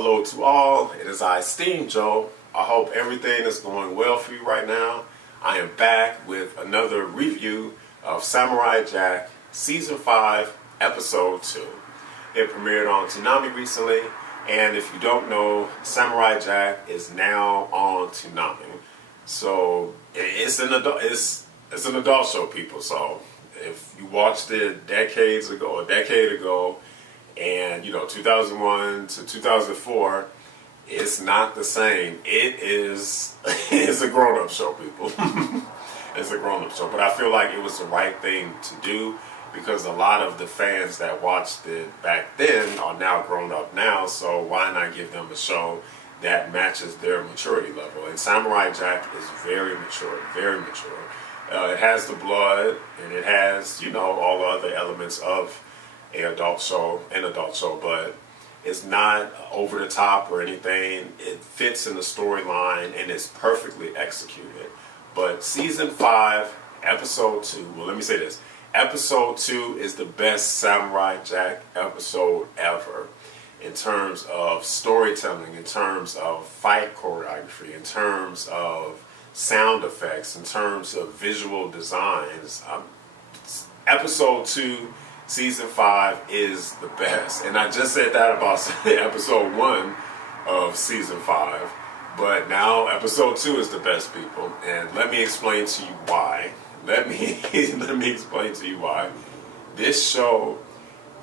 Hello to all, it is I, steamjoe. I hope everything is going well for you right now. I am back with another review of Samurai Jack Season 5, Episode 2. It premiered on Toonami recently, and if you don't know, Samurai Jack is now on Toonami. So it's an adult show, people. So if you watched it a decade ago, and 2001 to 2004, it's not the same. It's a grown-up show, people. It's a grown-up show, but I feel like it was the right thing to do because a lot of the fans that watched it back then are now grown up now. So why not give them a show that matches their maturity level? And Samurai Jack is very mature, very mature. It has the blood, and it has all the other elements of an adult show, but it's not over the top or anything. It fits in the storyline and it's perfectly executed. But season 5, episode 2, well, let me say this. Episode 2 is the best Samurai Jack episode ever in terms of storytelling, in terms of fight choreography, in terms of sound effects, in terms of visual designs. Episode 2 Season 5 is the best. And I just said that about episode 1 of Season 5. But now episode 2 is the best, people. And let me explain to you why. Let me explain to you why. This show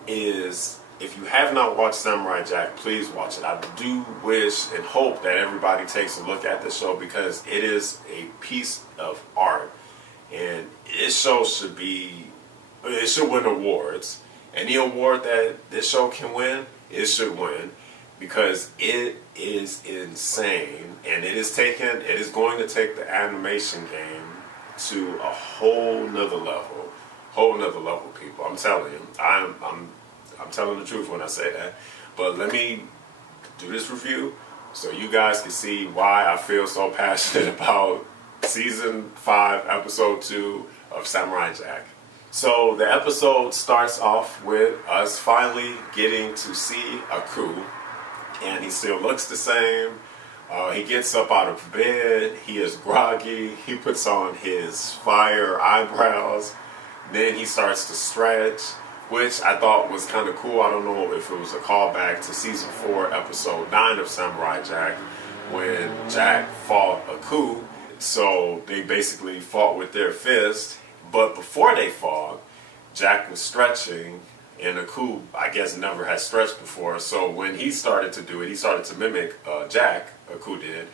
is, if you have not watched Samurai Jack, please watch it. I do wish and hope that everybody takes a look at this show because it is a piece of art. And this show should win awards. Any award that this show can win, it should win because it is insane, and it is going to take the animation game to a whole nother level. People. I'm telling you, I'm telling the truth when I say that. But let me do this review so you guys can see why I feel so passionate about season 5, episode 2 of Samurai Jack. So the episode starts off with us finally getting to see Aku, and he still looks the same. He gets up out of bed, he is groggy, he puts on his fire eyebrows, then he starts to stretch, which I thought was kind of cool. I don't know if it was a callback to season 4, episode 9 of Samurai Jack, when Jack fought Aku. So they basically fought with their fist. But before they fought, Jack was stretching, and Aku, I guess, never had stretched before. So when he started to do it, he started to mimic Jack, Aku did.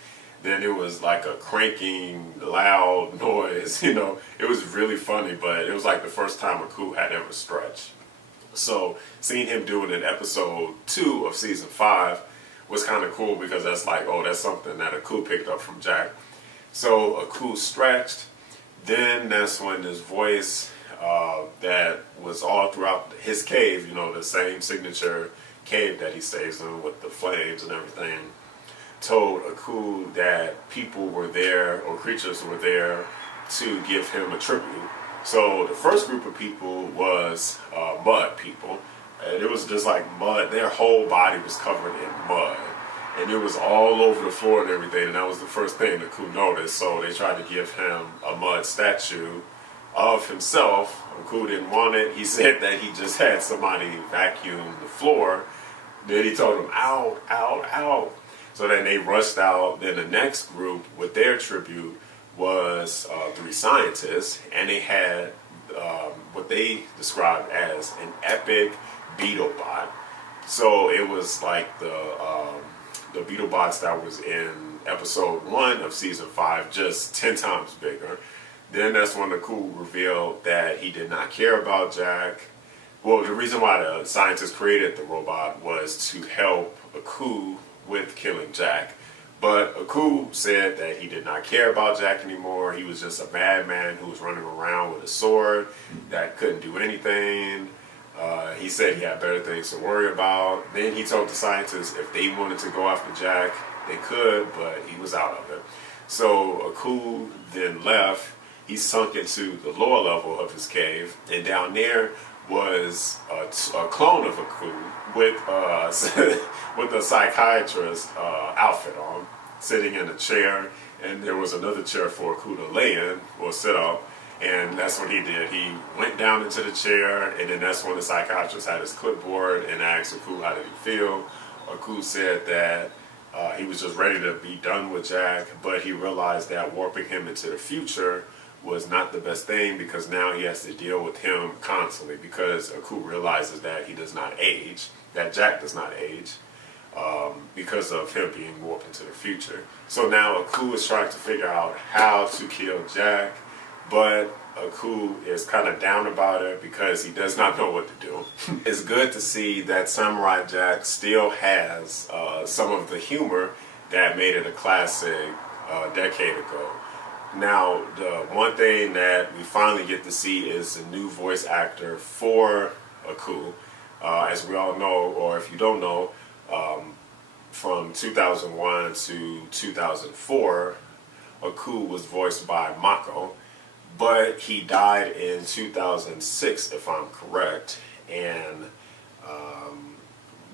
Then it was like a cranking, loud noise, It was really funny, but it was like the first time Aku had ever stretched. So seeing him do it in episode 2 of season 5 was kind of cool because that's like, oh, that's something that Aku picked up from Jack. So Aku stretched. Then that's when his voice that was all throughout his cave, the same signature cave that he stays in with the flames and everything, told Aku that people were there, or creatures were there, to give him a tribute. So the first group of people was mud people. And it was just like mud. Their whole body was covered in mud. And it was all over the floor and everything, and that was the first thing that Aku noticed. So they tried to give him a mud statue of himself. Aku didn't want it. He said that he just had somebody vacuum the floor. Then he told him, ow, ow, ow. So then they rushed out. Then the next group with their tribute was 3 scientists, and they had what they described as an epic beetle bot. So it was like the Beetlebots that was in episode 1 of season 5, just 10 times bigger. Then that's when Aku revealed that he did not care about Jack. Well, the reason why the scientists created the robot was to help Aku with killing Jack. But Aku said that he did not care about Jack anymore. He was just a madman who was running around with a sword that couldn't do anything. He said he had better things to worry about. Then he told the scientists if they wanted to go after Jack, they could, but he was out of it. So Aku then left. He sunk into the lower level of his cave, and down there was a clone of Aku with with a psychiatrist outfit on, sitting in a chair, and there was another chair for Aku to lay in or sit up. And that's what he did. He went down into the chair, and then that's when the psychiatrist had his clipboard and asked Aku how did he feel. Aku said that he was just ready to be done with Jack, but he realized that warping him into the future was not the best thing because now he has to deal with him constantly because Aku realizes that he does not age, that Jack does not age because of him being warped into the future. So now Aku is trying to figure out how to kill Jack, but Aku is kind of down about it because he does not know what to do. It's good to see that Samurai Jack still has some of the humor that made it a classic a decade ago. Now, the one thing that we finally get to see is a new voice actor for Aku. As we all know, or if you don't know, from 2001 to 2004, Aku was voiced by Mako. But he died in 2006, if I'm correct, and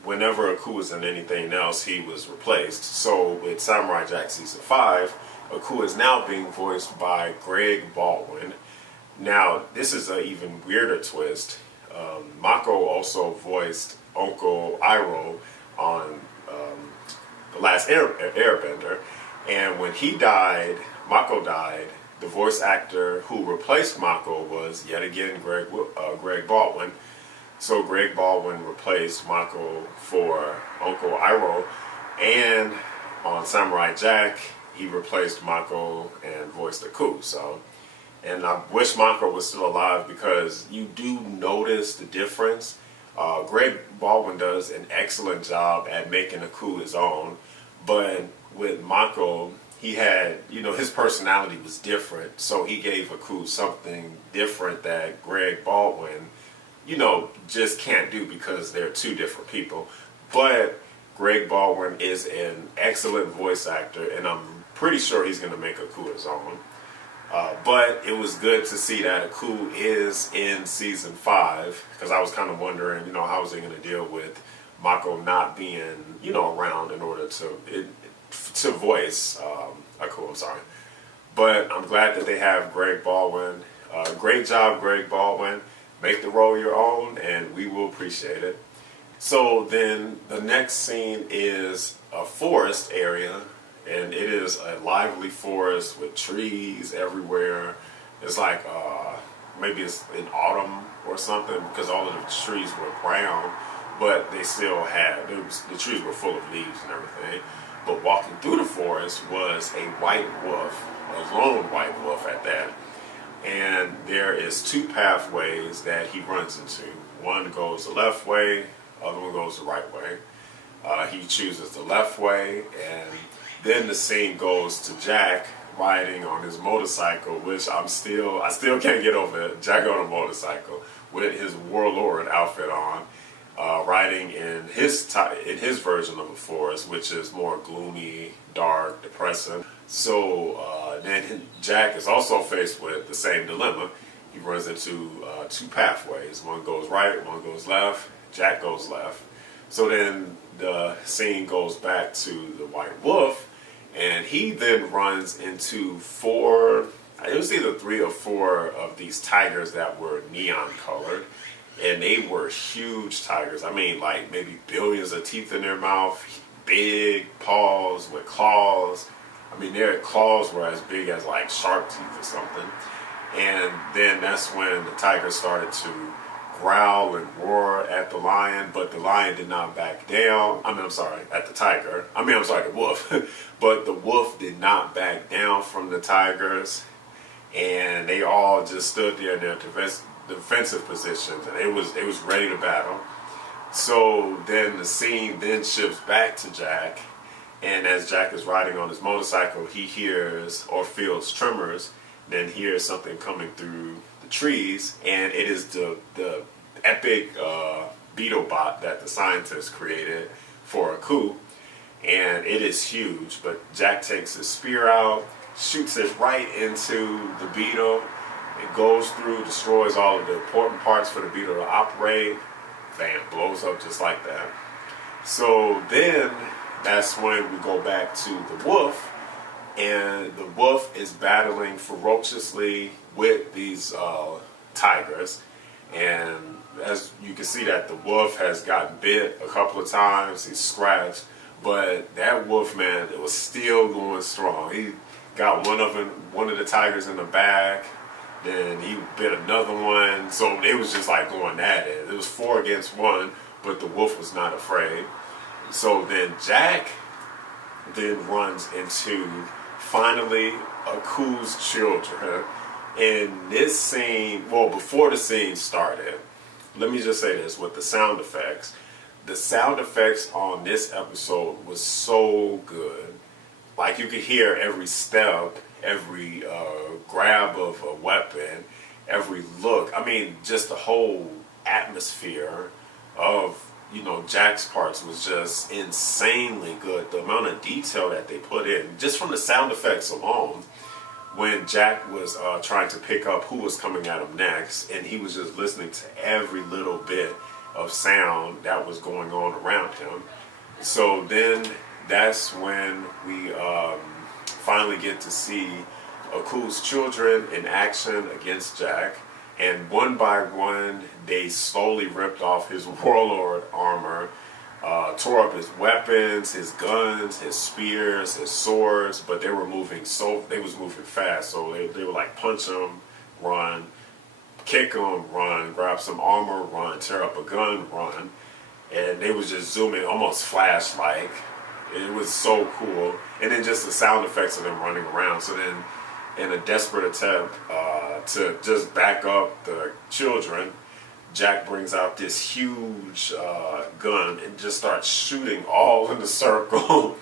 whenever Aku was in anything else, he was replaced. So with Samurai Jack Season 5, Aku is now being voiced by Greg Baldwin. Now, this is an even weirder twist. Mako also voiced Uncle Iroh on The Last Airbender, and when he died, Mako died, the voice actor who replaced Mako was yet again Greg Baldwin. So Greg Baldwin replaced Mako for Uncle Iroh, and on Samurai Jack, he replaced Mako and voiced Aku. So, and I wish Mako was still alive because you do notice the difference. Greg Baldwin does an excellent job at making Aku his own, but with Mako, he had, his personality was different, so he gave Aku something different that Greg Baldwin, just can't do because they're two different people. But Greg Baldwin is an excellent voice actor, and I'm pretty sure he's going to make Aku his own. But it was good to see that Aku is in Season 5, because I was kind of wondering, how was they going to deal with Mako not being, around in order to voice Aku, I'm sorry. But I'm glad that they have Greg Baldwin. Great job, Greg Baldwin. Make the role your own, and we will appreciate it. So then the next scene is a forest area, and it is a lively forest with trees everywhere. It's like maybe it's in autumn or something because all of the trees were brown, but they still had, the trees were full of leaves and everything. But walking through the forest was a white wolf, a lone white wolf at that. And there is two pathways that he runs into. One goes the left way, other one goes the right way. He chooses the left way, and then the scene goes to Jack riding on his motorcycle, which I still can't get over it. Jack on a motorcycle with his warlord outfit on. Riding in his version of the forest, which is more gloomy, dark, depressing. So then Jack is also faced with the same dilemma. He runs into two pathways. One goes right, one goes left. Jack goes left. So then the scene goes back to the white wolf, and he then runs into it was either 3 or 4 of these tigers that were neon colored. And they were huge tigers. I mean, like maybe billions of teeth in their mouth, big paws with claws. I mean, their claws were as big as like shark teeth or something. And then that's when the tiger started to growl and roar at the lion, but the lion did not back down. At the tiger. The wolf. But the wolf did not back down from the tigers. And they all just stood there in their defensive positions, and it was ready to battle. So then the scene then shifts back to Jack, and as Jack is riding on his motorcycle, he hears or feels tremors, then hears something coming through the trees, and it is the epic beetle bot that the scientists created for Aku, and it is huge. But Jack takes his spear out, shoots it right into the beetle, It goes through, destroys all of the important parts for the beetle to operate. Bam, blows up just like that. So then that's when we go back to the wolf, and the wolf is battling ferociously with these tigers. And as you can see that the wolf has gotten bit a couple of times, he's scratched, but that wolf, man, it was still going strong. He got one of the tigers in the back, then he bit another one, so it was just like going at it. It was 4 against 1, but the wolf was not afraid. So then Jack then runs into, finally, Aku's children. In this scene, well, before the scene started, let me just say this, with the sound effects on this episode was so good. Like, you could hear every step, every grab of a weapon, every look. I mean, just the whole atmosphere of, Jack's parts was just insanely good. The amount of detail that they put in, just from the sound effects alone, when Jack was trying to pick up who was coming at him next, and he was just listening to every little bit of sound that was going on around him. So then that's when we finally get to see Aku's children in action against Jack. And one by one, they slowly ripped off his warlord armor, tore up his weapons, his guns, his spears, his swords, but they was moving fast, so they would like punch him, run, kick him, run, grab some armor, run, tear up a gun, run, and they was just zooming, almost flash-like. It was so cool. And then just the sound effects of them running around. So then, in a desperate attempt to just back up the children, Jack brings out this huge gun and just starts shooting all in the circle.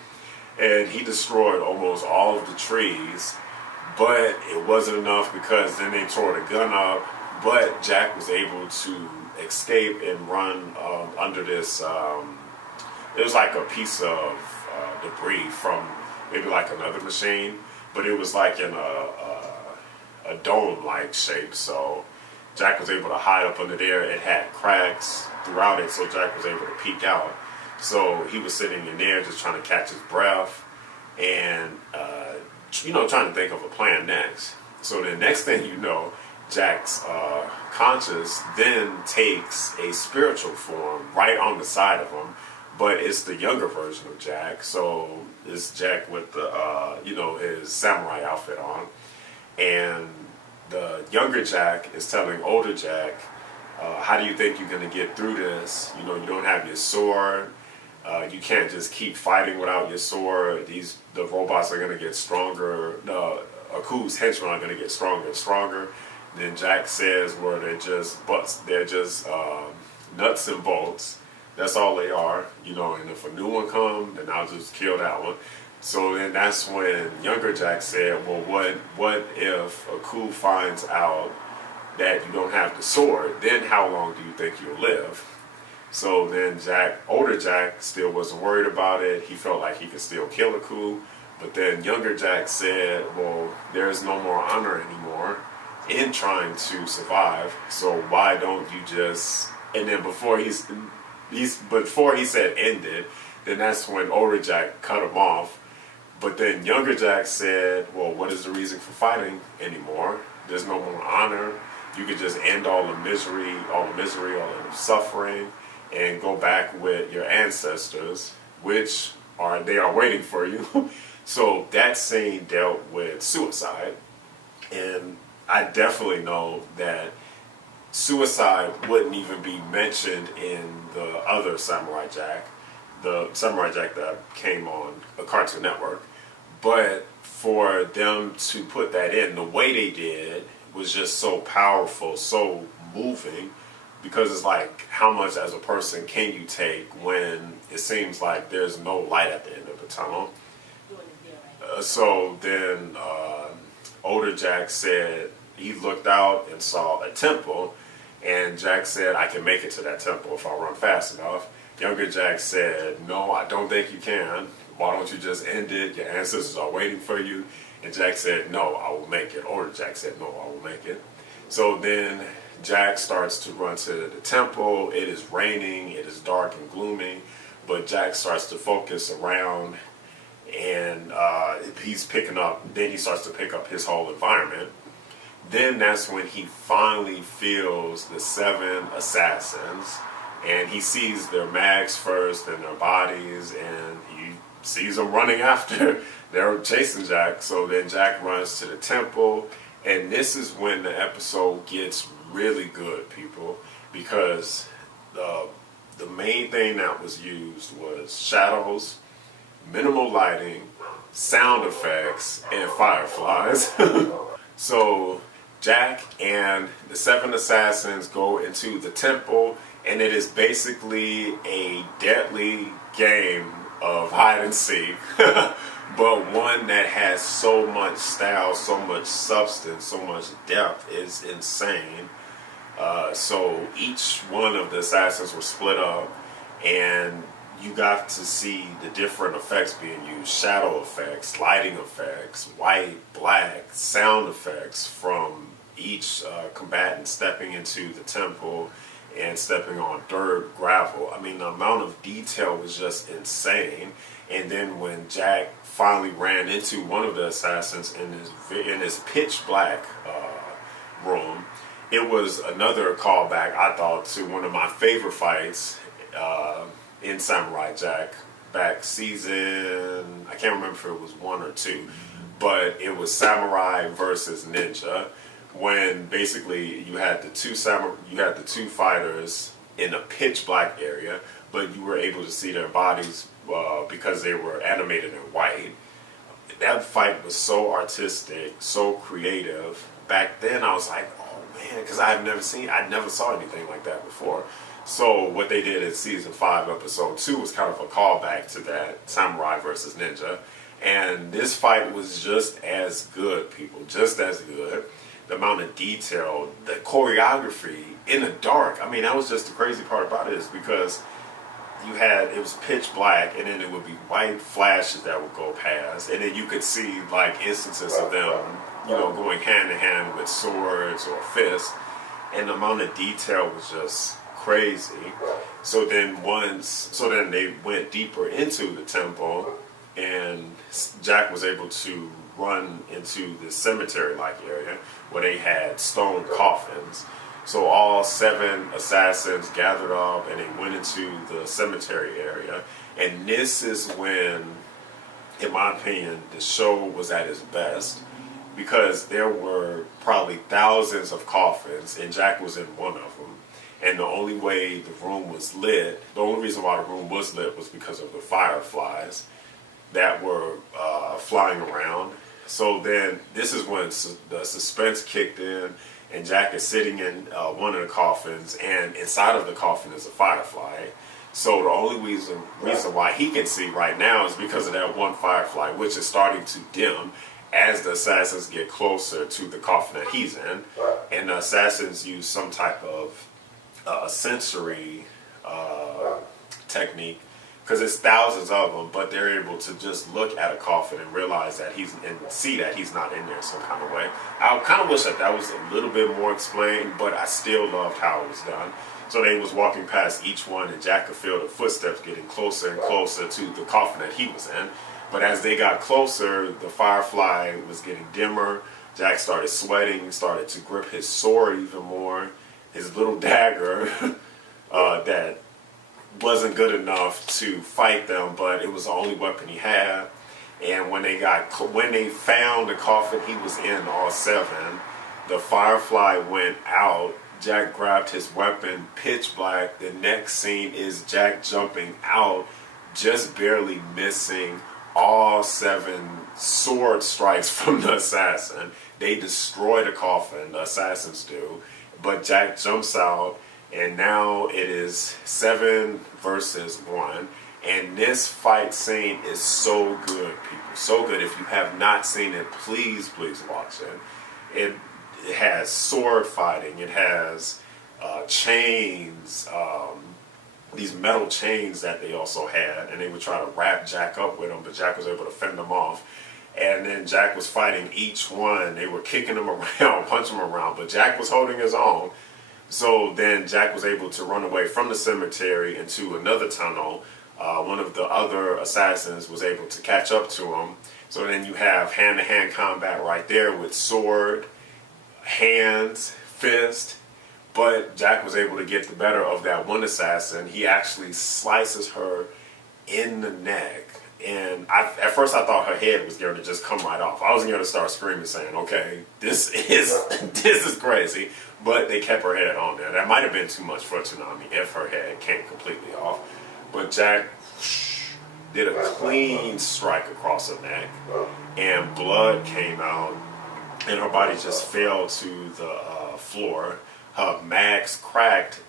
And he destroyed almost all of the trees. But it wasn't enough, because then they tore the gun up. But Jack was able to escape and run under this. It was like a piece of debris from maybe like another machine, but it was like in a dome-like shape. So Jack was able to hide up under there. It had cracks throughout it, so Jack was able to peek out. So he was sitting in there just trying to catch his breath and, trying to think of a plan next. So the next thing you know, Jack's conscious then takes a spiritual form right on the side of him, but it's the younger version of Jack. So it's Jack with the, his samurai outfit on. And the younger Jack is telling older Jack, how do you think you're going to get through this? You don't have your sword. You can't just keep fighting without your sword. The robots are going to get stronger. Aku's henchmen are going to get stronger and stronger. Then Jack says, well, they're just nuts and bolts. That's all they are, and if a new one comes, then I'll just kill that one. So then that's when younger Jack said, well, what if Aku finds out that you don't have the sword? Then how long do you think you'll live? So then older Jack still wasn't worried about it. He felt like he could still kill Aku. But then younger Jack said, well, there's no more honor anymore in trying to survive. So why don't you just... And then before he said ended, then that's when older Jack cut him off. But then younger Jack said, well, what is the reason for fighting anymore? There's no more honor. You could just end all the misery, all the suffering, and go back with your ancestors, which they are waiting for you. So that scene dealt with suicide. And I definitely know that suicide wouldn't even be mentioned in the other Samurai Jack, the Samurai Jack that came on a Cartoon Network. But for them to put that in, the way they did was just so powerful, so moving, because it's like, how much as a person can you take when it seems like there's no light at the end of the tunnel? So then older Jack said he looked out and saw a temple, and Jack said, I can make it to that temple if I run fast enough. Younger Jack said, no, I don't think you can. Why don't you just end it? Your ancestors are waiting for you. And Jack said, no, I will make it. Older Jack said, no, I will make it. So then Jack starts to run to the temple. It is raining, it is dark and gloomy, but Jack starts to focus around, and he's picking up, then he starts to pick up his whole environment. Then that's when he finally feels the 7 assassins, and he sees their mags first and their bodies, and he sees them running after. They're chasing Jack. So then Jack runs to the temple, and this is when the episode gets really good, people, because the main thing that was used was shadows, minimal lighting, sound effects, and fireflies. So Jack and the 7 assassins go into the temple, and it is basically a deadly game of hide and seek, but one that has so much style, so much substance, so much depth. Is insane. So each one of the assassins were split up, and you got to see the different effects being used: shadow effects, lighting effects, white, black, sound effects from each combatant stepping into the temple and stepping on dirt, gravel. I mean, the amount of detail was just insane. And then when Jack finally ran into one of the assassins in his pitch black room, it was another callback, I thought, to one of my favorite fights in Samurai Jack back season, I can't remember if it was 1 or 2, but it was Samurai versus Ninja, when basically you had the two fighters in a pitch black area, but you were able to see their bodies because they were animated in white. That fight was so artistic, so creative. Back then I was like, oh man, because I never saw anything like that before. So what they did in season 5, episode 2 was kind of a callback to that, Samurai versus Ninja. And this fight was just as good, people, just as good. The amount of detail, the choreography in the dark. I mean, that was just the crazy part about it, is because it was pitch black, and then it would be white flashes that would go past, and then you could see like instances of them, going hand in hand with swords or fists, and the amount of detail was just crazy. So then they went deeper into the temple, and Jack was able to run into the cemetery-like area where they had stone coffins. So all 7 assassins gathered up, and they went into the cemetery area. And this is when, in my opinion, the show was at its best, because there were probably thousands of coffins, and Jack was in one of them. And the only way the room was lit, the only reason why the room was lit was because of the fireflies that were flying around. So then this is when the suspense kicked in, and Jack is sitting in one of the coffins, and inside of the coffin is a firefly. So the only reason why he can see right now is because of that one firefly, which is starting to dim as the assassins get closer to the coffin that he's in. And the assassins use some type of sensory technique, because it's thousands of them, but they're able to just look at a coffin and realize that see that he's not in there some kind of way. I kind of wish that was a little bit more explained, but I still loved how it was done. So they was walking past each one, and Jack could feel the footsteps getting closer and closer to the coffin that he was in. But as they got closer, the firefly was getting dimmer. Jack started sweating, started to grip his sword even more, his little dagger that wasn't good enough to fight them, but it was the only weapon he had. And when they found the coffin he was in, all 7, the firefly went out. Jack grabbed his weapon, pitch black. The next scene is Jack jumping out, just barely missing all 7 sword strikes from the assassin. They destroy the coffin, the assassins do, but Jack jumps out. And now it is 7 versus 1. And this fight scene is so good, people. So good. If you have not seen it, please watch it. It has sword fighting. It has chains, these metal chains that they also had. And they would try to wrap Jack up with them, but Jack was able to fend them off. And then Jack was fighting each one. They were kicking him around, punching him around, but Jack was holding his own. So then Jack was able to run away from the cemetery into another tunnel. One of the other assassins was able to catch up to him. So then you have hand-to-hand combat right there with sword, hands, fist. But Jack was able to get the better of that one assassin. He actually slices her in the neck. And at first I thought her head was going to just come right off. I was going to start screaming saying, okay, this is crazy. But they kept her head on there. That might have been too much for Toonami if her head came completely off. But Jack did a clean strike across her neck. And blood came out. And her body just fell to the floor. Her mags cracked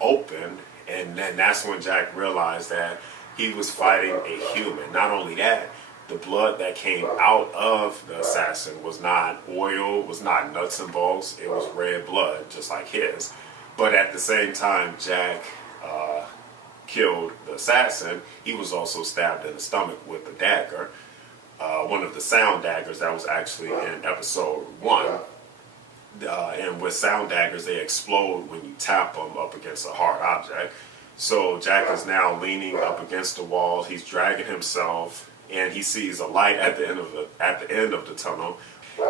open. And then that's when Jack realized that he was fighting a human. Not only that, the blood that came out of the assassin was not oil, was not nuts and bolts. It was red blood, just like his. But at the same time, Jack killed the assassin. He was also stabbed in the stomach with a dagger. One of the sound daggers that was actually in episode 1. And with sound daggers, they explode when you tap them up against a hard object. So Jack is now leaning up against the wall. He's dragging himself, and he sees a light at the end of the tunnel.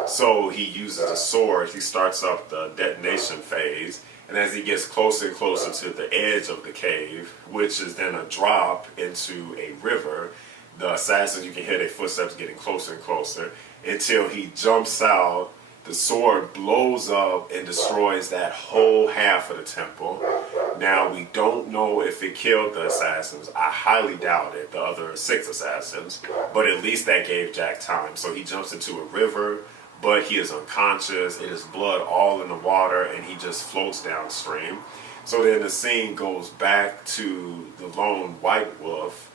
So he uses a sword. He starts up the detonation phase, and as he gets closer and closer to the edge of the cave, which is then a drop into a river, the assassins, you can hear their footsteps getting closer and closer until he jumps out. The sword blows up and destroys that whole half of the temple. Now, we don't know if it killed the assassins. I highly doubt it, the other 6 assassins. But at least that gave Jack time. So he jumps into a river, but he is unconscious. It is blood all in the water, and he just floats downstream. So then the scene goes back to the lone white wolf,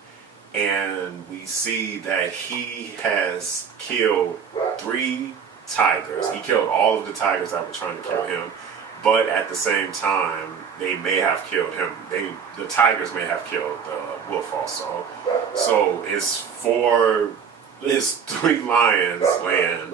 and we see that he has killed 3 tigers. He killed all of the tigers that were trying to kill him, but at the same time, they may have killed him. The tigers may have killed the wolf also. So it's 3 lions laying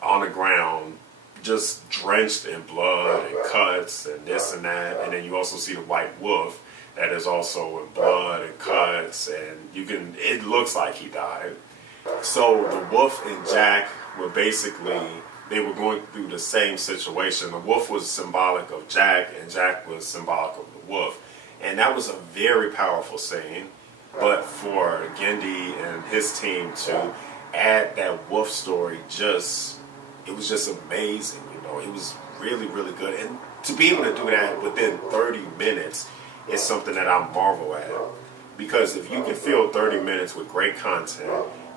on the ground, just drenched in blood and cuts and this and that. And then you also see the white wolf that is also in blood and cuts, and it looks like he died. So the wolf and Jack were they were going through the same situation. The wolf was symbolic of Jack, and Jack was symbolic of the wolf. And that was a very powerful scene. But for Gendy and his team to add that wolf story, it was just amazing. It was really, really good. And to be able to do that within 30 minutes is something that I marvel at. Because if you can fill 30 minutes with great content,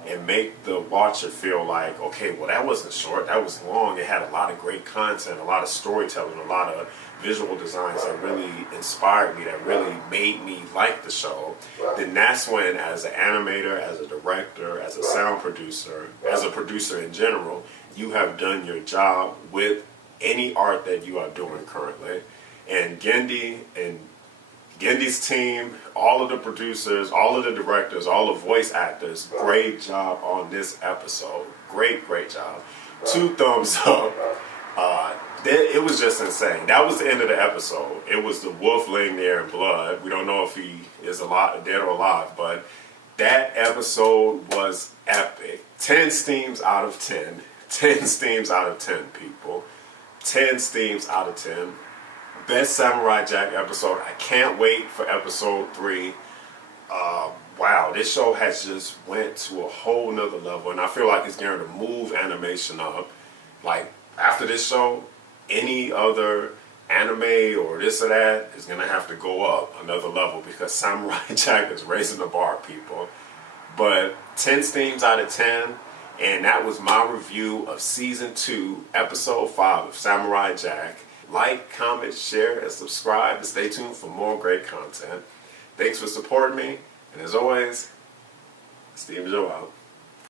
and make the watcher feel like, okay, well, that wasn't short, that was long, it had a lot of great content, a lot of storytelling, a lot of visual designs that really inspired me, that really made me like the show, then that's when, as an animator, as a director, as a sound producer, as a producer in general, you have done your job with any art that you are doing currently. And Gendy's team, all of the producers, all of the directors, all the voice actors, great job on this episode. Great, great job. 2 thumbs up. It was just insane. That was the end of the episode. It was the wolf laying there in blood. We don't know if he is dead or alive, but that episode was epic. 10 steams out of 10. 10 steams out of 10, people. 10 steams out of 10. Best Samurai Jack episode. I can't wait for episode 3. Wow, this show has just went to a whole nother level, and I feel like it's going to move animation up. Like, after this show, any other anime or this or that is going to have to go up another level, because Samurai Jack is raising the bar, people. But 10 steams out of 10, and that was my review of Season 2, Episode 5 of Samurai Jack. Like, comment, share, and subscribe, and stay tuned for more great content. Thanks for supporting me, and as always, steamjoe out.